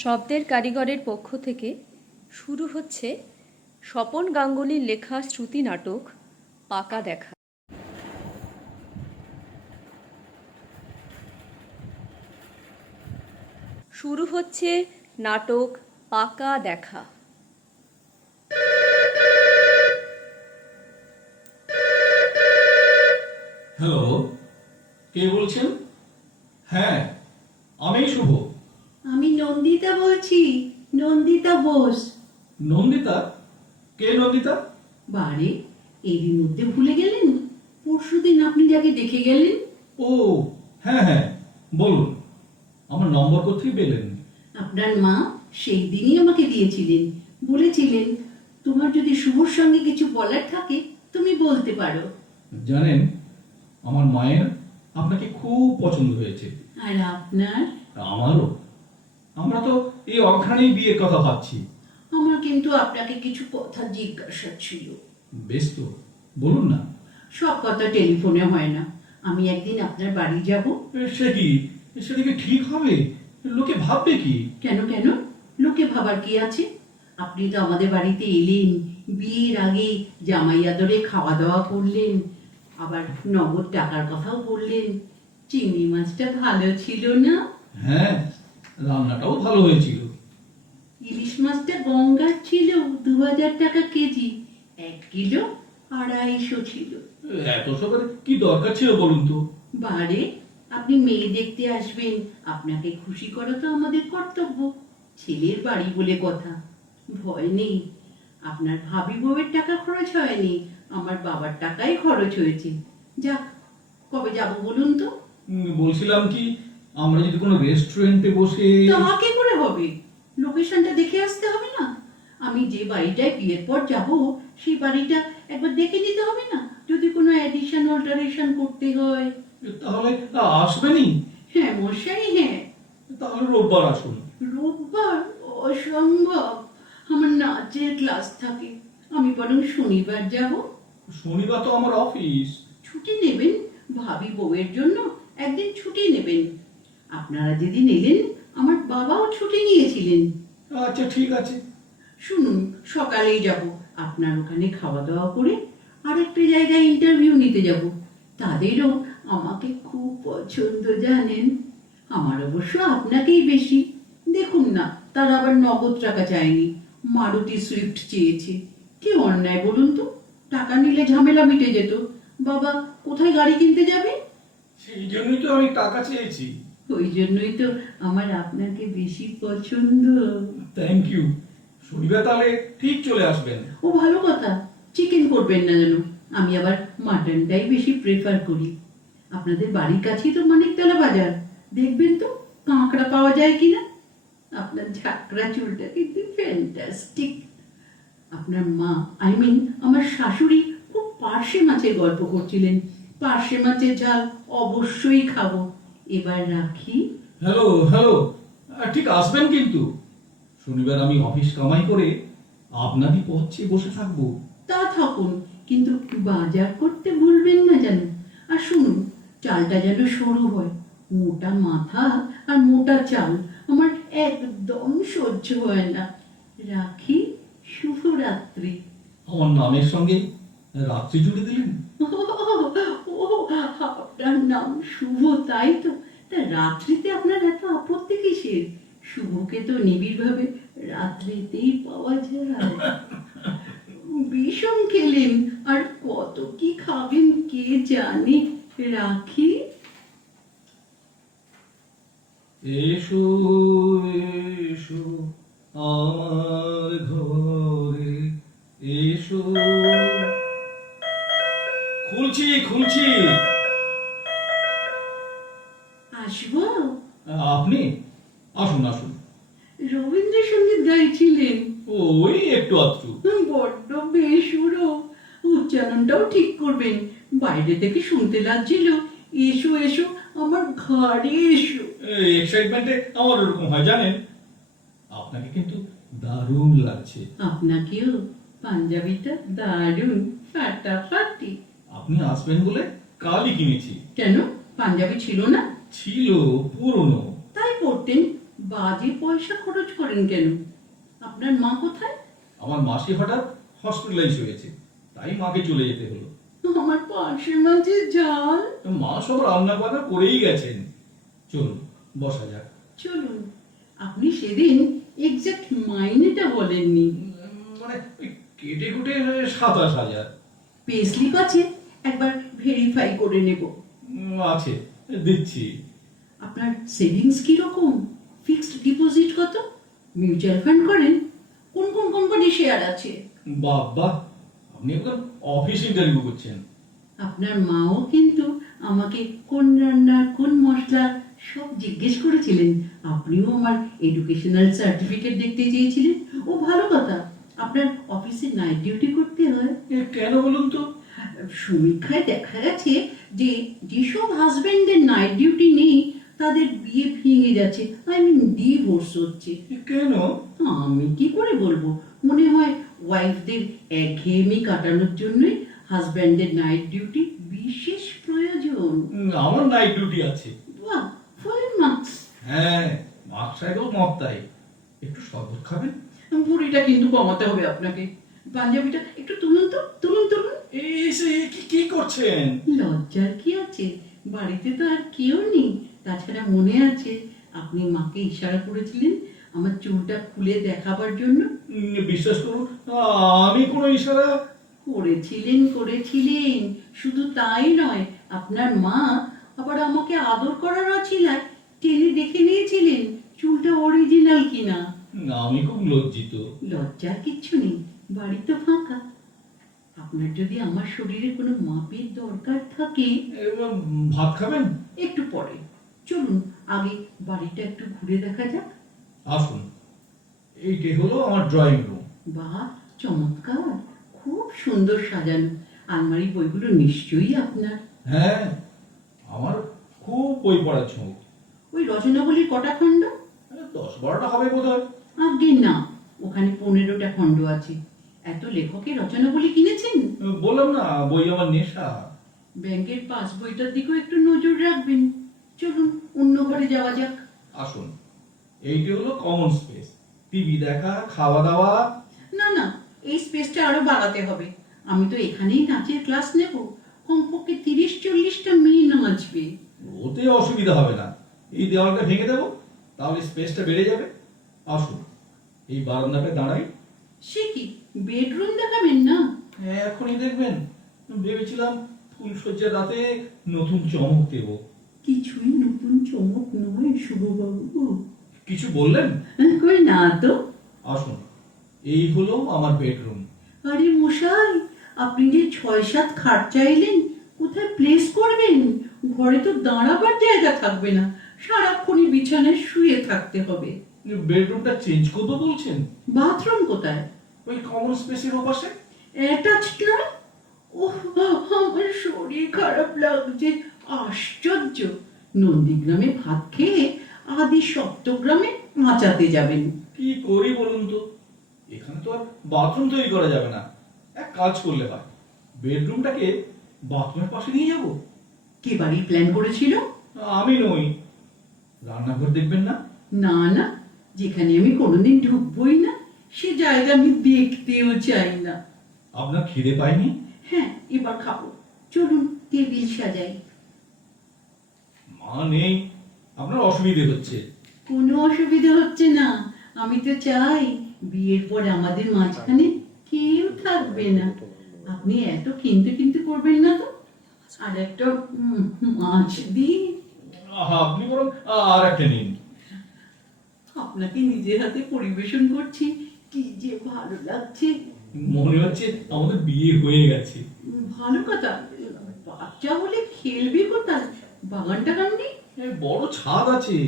শব্দের কারিগরের পক্ষ থেকে শুরু হচ্ছে স্বপন গাঙ্গুলির লেখা শ্রুতি নাটক পাকা দেখা। শুরু হচ্ছে নাটক পাকা দেখা। হ্যালো, কে বলছেন? হ্যাঁ, আমি শুভ। আমি নন্দিতা বলছি, নন্দিতা বোস। নন্দিতা? কে নন্দিতা? বারে, এরই মধ্যে ভুলে গেলেন? পরশুদিন আপনি যাকে দেখে গেলেন। ও হ্যাঁ হ্যাঁ, বলুন। আমার নম্বর কোথায় পেলেন? আপনার মা সেই দিনই আমাকে দিয়েছিলেন, বলেছিলেন তোমার যদি শুভর সঙ্গে কিছু বলার থাকে তুমি বলতে পারো। জানেন, আমার মায়ের আপনাকে খুব পছন্দ হয়েছে। আর আপনার? আমারও। আমরা তো এই অঘ্রাণেই বিয়ের কথা ভাবছি। আমার কিন্তু আপনাকে কিছু কথা জিজ্ঞাসা ছিল। বেশ তো, বলুন না। সব কথা টেলিফোনে হয় না। আমি একদিন আপনার বাড়ি যাব। সে কি, সেটা কি ঠিক হবে? লোকে ভাববে কি? কেন কেন? লোকে ভাবার কি আছে? আপনি তো আমাদের বাড়িতে এলেন, বিয়ের আগে জামাই আদরে খাওয়া দাওয়া করলেন, আবার নগদ টাকার কথাও বললেন। চিংড়ি মাছটা ভালো ছিল না? হ্যাঁ, রান্নাটাও ভালো হয়েছিল। ইলিশ মাছটা গঙ্গার ছিল, 2000 টাকা কেজি। 1 কিলো 250 ছিল। এত সবের কি দরকার ছিল বলুন তো? বারে, আপনি মেয়ে দেখতে আসবেন, আপনাকে খুশি করা তো আমাদের কর্তব্য। ছেলের বাড়ি বলে কথা। ভয় নেই, আপনার ভাবি বউয়ের টাকা খরচ হয়নি, আমার বাবার টাকাই খরচ হয়েছে। যাক, কবে যাব বলুন তো? বলছিলাম কি, আমরা যদি কোনো রেস্টুরেন্টে বসে। তা কি করে হবে? লোকেশনটা দেখে আসতে হবে না? আমি যে বাড়িটায় বিয়ের পর যাব সেই বাড়িটা একবার দেখে নিতে হবে না? যদি কোনো অ্যাডিশন অল্টারেশন করতে হয়। তাহলে আসবেনই? হ্যাঁ মশাই, হ্যাঁ। তাহলে রোববার আসুন। রোববার? অসম্ভব, আমার নাচের ক্লাস থাকে। আমি বরং শনিবার যাব। শনিবার তো আমার অফিস। ছুটি নেবেন, ভাবি বউয়ের জন্য একদিন ছুটি নেবেন। আপনারা যেদিন এলেন আমার বাবাও ছুটি নিয়েছিলেন। আচ্ছা ঠিক আছে। শুনুন, সকালেই যাব, আপনার ওখানে খাওয়া দাওয়া করে আরেকটা জায়গায় ইন্টারভিউ নিতে যাব। তাদেরও আমাকে খুব পছন্দ জানেন। আমার অবশ্য আপনাকেই বেশি। দেখুন না, তারা আবার নগদ টাকা চায়নি, মারুতি সুইফট চেয়েছে। কি অন্যায় বলুন তো? টাকা নিলে ঝামেলা মিটে যেত। বাবা কোথায় গাড়ি কিনতে যাবে? সেই জন্যই তো আমি টাকা চেয়েছি। ওই জন্যই তো আমার আপনাকে বেশি পছন্দ। Thank you. শনিবার তাহলে ঠিক চলে আসবেন। ও ভালো কথা, চিকেন করবেন না যেন। আমি আবার মাটনটাই বেশি প্রেফার করি। আপনাদের বাড়ির কাছেই তো মানিকতলা বাজার, দেখবেন তো কাঁকড়া পাওয়া যায় কিনা। আপনার ঝাঁকড়া চুলটা কিন্তু ফ্যান্টাস্টিক। আপনার মা, আই মিন আমার শাশুড়ি, খুব পার্শে মাছের গল্প করছিলেন। পার্শে মাছের ঝাল অবশ্যই খাবো। এবার রাখি। হ্যালো হ্যালো, ঠিক আসবেন কিন্তু। শনিবার আমি অফিস কামাই করে আপনারই পথ চেয়ে বসে থাকবো। তা থাকুন, কিন্তু বাজার করতে ভুলবেন না যেন। আর শুনুন, চালটা যেন সরু হয়। মোটা মাথা আর মোটা চাল আমার একদম সহ্য হয় না। রাখি। শুভরাত্রি। আমার নামের সঙ্গে রাত্রি জুড়ে দিলেন। ও, আপনার নাম শুভ তাই তো? তা রাত্রিতে আপনার এত আপত্তি কিসের? শুভকে তো নিবিড়ভাবে রাত্রিতেই পাওয়া যায়। বিষম খেলেন, আর কত কি খাবেন কে জানে। রাখি। এসো এসো আমার ঘরে এসো। খুলছি খুলছি। আসবো? আপনি আসুন আসুন। রবীন্দ্রসঙ্গীত গাইছিলেন? ওই একটু আধটু। বড্ড বেসুরো। উচ্চারণটাও ঠিক করবেন, বাইরে থেকে শুনতে লাগছিল। এসো এসো আমার ঘরে এসো। এক্সাইটমেন্টে আমার ওরকম হয় জানেন। আপনাকে কিন্তু দারুণ লাগছে। আপনাকেও। পাঞ্জাবিটা দারুণ, ফাটাফাটি। আপনি আসবেন বলে কালই কিনেছি। কেন, পাঞ্জাবি ছিল না? ছিল, পুরনো। তাই পড়তেন, বাজে পয়সা খরচ করেন কেন? আপনার মা কোথায়? আমার মাসি হঠাৎ হসপিটালাইজ হয়েছে, তাই মাকে চলে যেতে হলো। আমার পাশে মাঝে জাল। মা সব রান্না বান্না করেই গেছেন। চলুন বসা যাক। চলুন, আপনি সেদিন এক্সাক্ট মাইনেটা বলেননি। মানে ওই কেটে কুটে 27,000 পে স্লিপ আছে, একবার ভেরিফাই করে নেব। আছে, দিচ্ছি। আপনার সেভিংস কি রকম? ফিক্সড ডিপোজিট কত? মিউচুয়াল ফান্ড করেন? কোন কোন কোম্পানি শেয়ার আছে? বাবা, আপনি একদম অফিস ইন্টারভিউ করছেন। আপনার মাও কিন্তু আমাকে কোন রান্না কোন মশলা সব জিজ্ঞেস করেছিলেন। আপনিও আমার এডুকেশনাল সার্টিফিকেট দেখতে চেয়েছিলেন। ও ভালো কথা, আপনার অফিসে নাইট ডিউটি করতে হয়। কেন বলুন তো? সমীক্ষায় দেখা গেছে যে যেসব হাজবেন্ডের নাইট ডিউটি নেই তাদের বিয়ে ভেঙে যাচ্ছে, আই মিন ডিভোর্স হচ্ছে। কেন? আমি কি করে বলবো, মনে হয় ওয়াইফদের একঘেয়েমি কাটানোর জন্যই হাজব্যান্ডের নাইট ডিউটি বিশেষ প্রয়োজন। আমার নাইট ডিউটি আছে। বাহ, ফুল মার্কস। হ্যাঁ, মার্ক সাহেবও মত তাই। একটু শরবত খাবেন? ভুঁড়িটা কিন্তু কমাতে হবে আপনাকে। পাঞ্জাবিটা একটু তুলুন তো, তুলুন তুলুন। এই সে কি করছেন? লজ্জার কি আছে, বাড়িতে তো আর কেউ নেই। তাছাড়া মনে আছে আপনি মাকে ইশারা করেছিলেন আমার চুলটা খুলে দেখাবার জন্য? বিশ্বাস করুন, আমি কোনো ইশারা করেছিলেন। শুধু তাই নয়, আপনার মা আবার আমাকে আদর করার অছিলায় টেনে দেখে নিয়েছিলেন চুলটা অরিজিনাল কিনা। আমি খুব লজ্জিত। লজ্জার কিচ্ছু নেই, বাড়ি তো ফাঁকা। আপনার যদি আমার শরীরে কোনো মাপের দরকার থাকে, ভাত খাবেন? একটু পরে। চলুন আগে বাড়িটা একটু ঘুরে দেখা যাক। আসুন, এইটাই হলো আমার ড্রয়িং রুম। বাহ, চমৎকার, খুব সুন্দর সাজানো। আলমারি বইগুলো নিশ্চয়ই আপনার। হ্যাঁ, আমার খুব বই পড়ার ঝোঁক। ওই রচনাবলীর কটা খণ্ড? 10-12টা হবে বোধ হয়। আজ্ঞে না, ওখানে 15টা খণ্ড আছে। এত লেখকের রচনাবলী কিনেছেন? বললাম না, বই আমার নেশা। ব্যাংকের পাস বইটার দিকেও একটু নজর রাখবেন। চলুন অন্য ঘরে যাওয়া যাক। আসুন, এইটি হলো কমন স্পেস। টিভি দেখা, খাওয়া দাওয়া। না না, এই স্পেসটা আরো বাড়াতে হবে। আমি তো এখানেই নাচের ক্লাস নেব। কমপক্ষে 30-40টা মেয়ে নাচবে। ওতে অসুবিধা হবে না। এই দেওয়ালটা ভেঙে দেবো, তাহলে স্পেসটা বেড়ে যাবে। আসুন, এই বারান্দাটা দাঁড়াই। সে কি, বেডরুম দেখাবেন না? হ্যাঁ, এখনই দেখবেন। ভেবেছিলাম ফুলসজ্জার রাতে নতুন চমক দেব। কিছুই নতুন চমক নয় শুভবাবু। কিছু বললেন? কই না তো। আসুন, এই হলো আমার বেডরুম। আরে মশাই, আপনি যে 6-7 খাট চাইলেন, কোথায় প্লেস করবেন? ঘরে তো দাঁড়াবার জায়গা থাকবে না, সারাক্ষণই বিছানায় শুয়ে থাকতে হবে। বেডরুমটা চেঞ্জ করবো বলছেন? বাথরুম কোথায়? ওই কমন স্পেসের ওপাশে। অ্যাটাচড নয়? ওহ, আমার শরীর খারাপ লাগছে। আশ্চর্য, নন্দীগ্রামে ভাত খেয়ে আদি সপ্তগ্রামে মাচাতে যাবেন। কি করি বলুন তো? এখানে তো আর বাথরুম তৈরি করা যাবে না। এক কাজ করলে হয়, বেডরুমটাকে বাথরুমের পাশে নিয়ে যাব। কে বাড়ি প্ল্যান করেছিল? আমি নই। রান্নাঘর দেখবেন না? না না, যেখানে আমি কোনোদিন ঢুকবই না সে জায়গা আমি দেখতেও চাই না। আপনার খিদে পায়নি? হ্যাঁ, এবার খাবো। চলুন টেবিল সাজাই। মা নেই, আপনার অসুবিধে হচ্ছে। কোনো অসুবিধা হচ্ছে না। আমি তো চাই বিয়ের পর আমাদের মাঝখানে কেউ থাকবে না। আপনি এত কিন্তু কিন্তু করবেন না তো। আর একটা মাছ দিই। আপনি বরং আর একটা নিন। আপনাকে নিজের হাতে পরিবেশন করছি, কি যে ভালো লাগছে। মনে হচ্ছে আমাদের বিয়ে হয়ে গেছে। ভালো কথা, বাচ্চা হলে খেলবে কোথায়? বাগান টাগান নেই? বড় ছাদ আছে,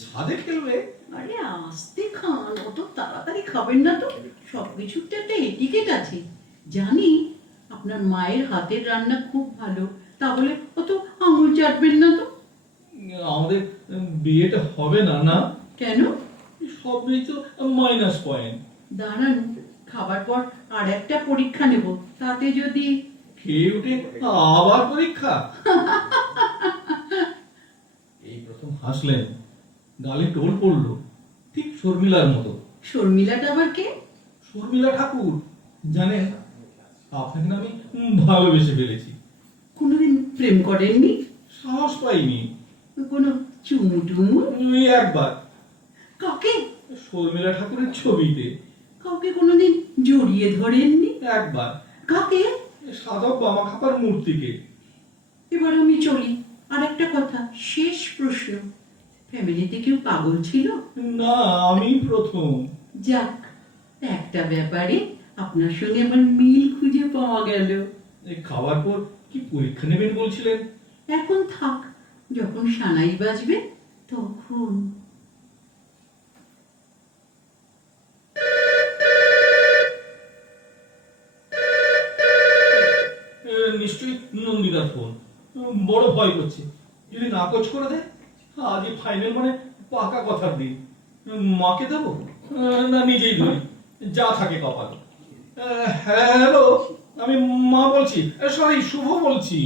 ছাদে খেলবে। আরে আস্তে খান, অত তাড়াতাড়ি খাবেন না তো। সবকিছুর তো একটা এটিকেট আছে। জানি আপনার মায়ের হাতের রান্না খুব ভালো, তাহলে অত আঙুল চাটবেন না তো। আমাদের বিয়েটা হবে না। না কেন? সবই তো মাইনাস পয়েন্ট। দাঁড়ান, খাবার পর আর একটা পরীক্ষা নেব, তাতে যদি। খেয়ে উঠে আবার পরীক্ষা? এই প্রথম হাসলেন, গালে টোল পড়লো। শর্মিলার মতো। শর্মিলাটা আবার কে? শর্মিলা ঠাকুর, জানেন আপনাকে না আমি ভালোবেসে ফেলেছি। কোনোদিন প্রেম করেননি? সাহস পাইনি। কোনো চুমু টুমু? ওই একবার কাকে? শর্মিলা ঠাকুরের ছবিতে। কাউকে কোনোদিন জড়িয়ে ধরেননি? একবার কাকে? সাধক বামাখাপার মূর্তিকে। এবার আমি চলি। আর একটা কথা, শেষ প্রশ্ন, ফ্যামিলিতে কেউ পাগল ছিল? না, আমি প্রথম। যাক, একটা ব্যাপারে আপনার সঙ্গে আমার মিল খুঁজে পাওয়া গেল। এই খাওয়ার পর কি পরীক্ষা নেবেন বলছিলেন? এখন থাক, যখন সানাই বাজবে তখন। নিশ্চয়ই নন্দিতার ফোন। বড় ভয় করছে, যদি নাকচ করে দেয়। আজই ফাইনাল, মানে পাকা কথার দিন। মাকে দেবো না নিজেই ধরি, যা থাকে কপাল। হ্যালো, আমি মা বলছি, সরি শুভ বলছি।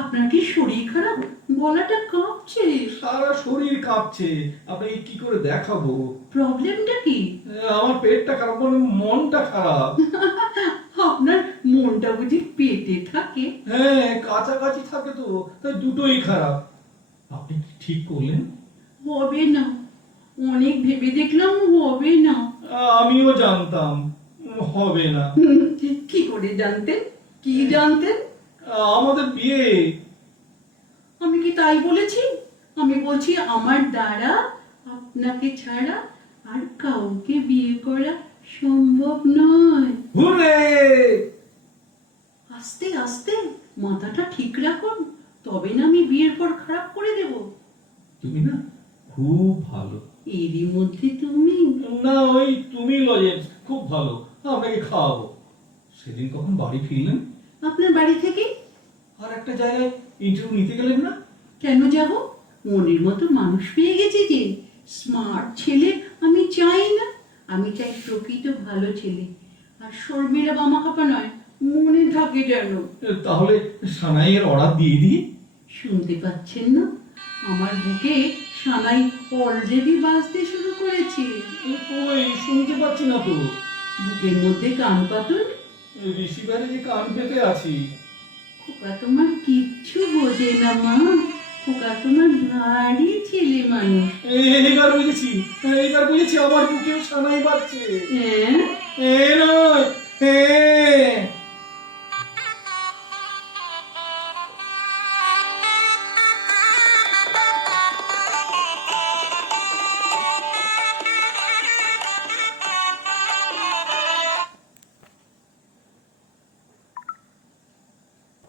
আপনার কি শরীর খারাপ? গলাটা কাঁপছে। সারা শরীর কাঁপছে, আপনাকে কি করে দেখাবো? প্রবলেমটা কি? আমার পেটটা খারাপ, মানে মনটা খারাপ। আপনার মনটা বুঝি পেটে থাকে? হ্যাঁ, কাছাকাছি থাকে তো, তাই দুটোই খারাপ। আপনি কি ঠিক করলেন? হবে না, অনেক ভেবে দেখলাম হবে না। আমিও জানতাম হবে না। কি করে জানতেন? কি জানতেন? আমাদের বিয়ে। আমি কি তাই বলেছি? আমি বলছি আমার দ্বারা আপনাকে ছাড়া আর কাউকে বিয়ে করা সম্ভব নয়। হুররে! আস্তে আস্তে মাথাটা ঠিক রাখুন, তবে না আমি বিয়ের পর খারাপ করে দেব। তুমি না খুব ভালো। এরই মধ্যে তুমি? না, ওই তুমি লজেন্স খুব ভালো, আপনাকে খাওয়াবো। সেদিন কখন বাড়ি ফিরলেন? আপনার বাড়ি থেকে? আর একটা জায়গায় ইন্টারভিউ নিতে গেলেন না? কেন যাব? মনের মতো মানুষ পেয়ে গেছি যে। স্মার্ট ছেলে আমি চাই না, আমি চাই প্রকৃত ভালো ছেলে। আর শর্মিলা বামাখাপা নয়, মনে থাকে যেন। তাহলে সানাইয়ের অর্ডার দিয়ে দিই। শুনতে পাচ্ছেন না? আমার বুকে সানাই অলরেডি বাজতে শুরু করেছে। কই শুনতে পাচ্ছি না তো। বুকের মধ্যে কান পাতুন। রিসিভারে যে কান পেতে আছি। খোকা তোমার কিচ্ছু বোঝে না মা, খোকা তোমার ভারী ছেলে মানুষ। এইবার বুঝেছি, এইবার বুঝেছি, আমার বুকেও সানাই বাজছে। হ্যাঁ, এ নয়,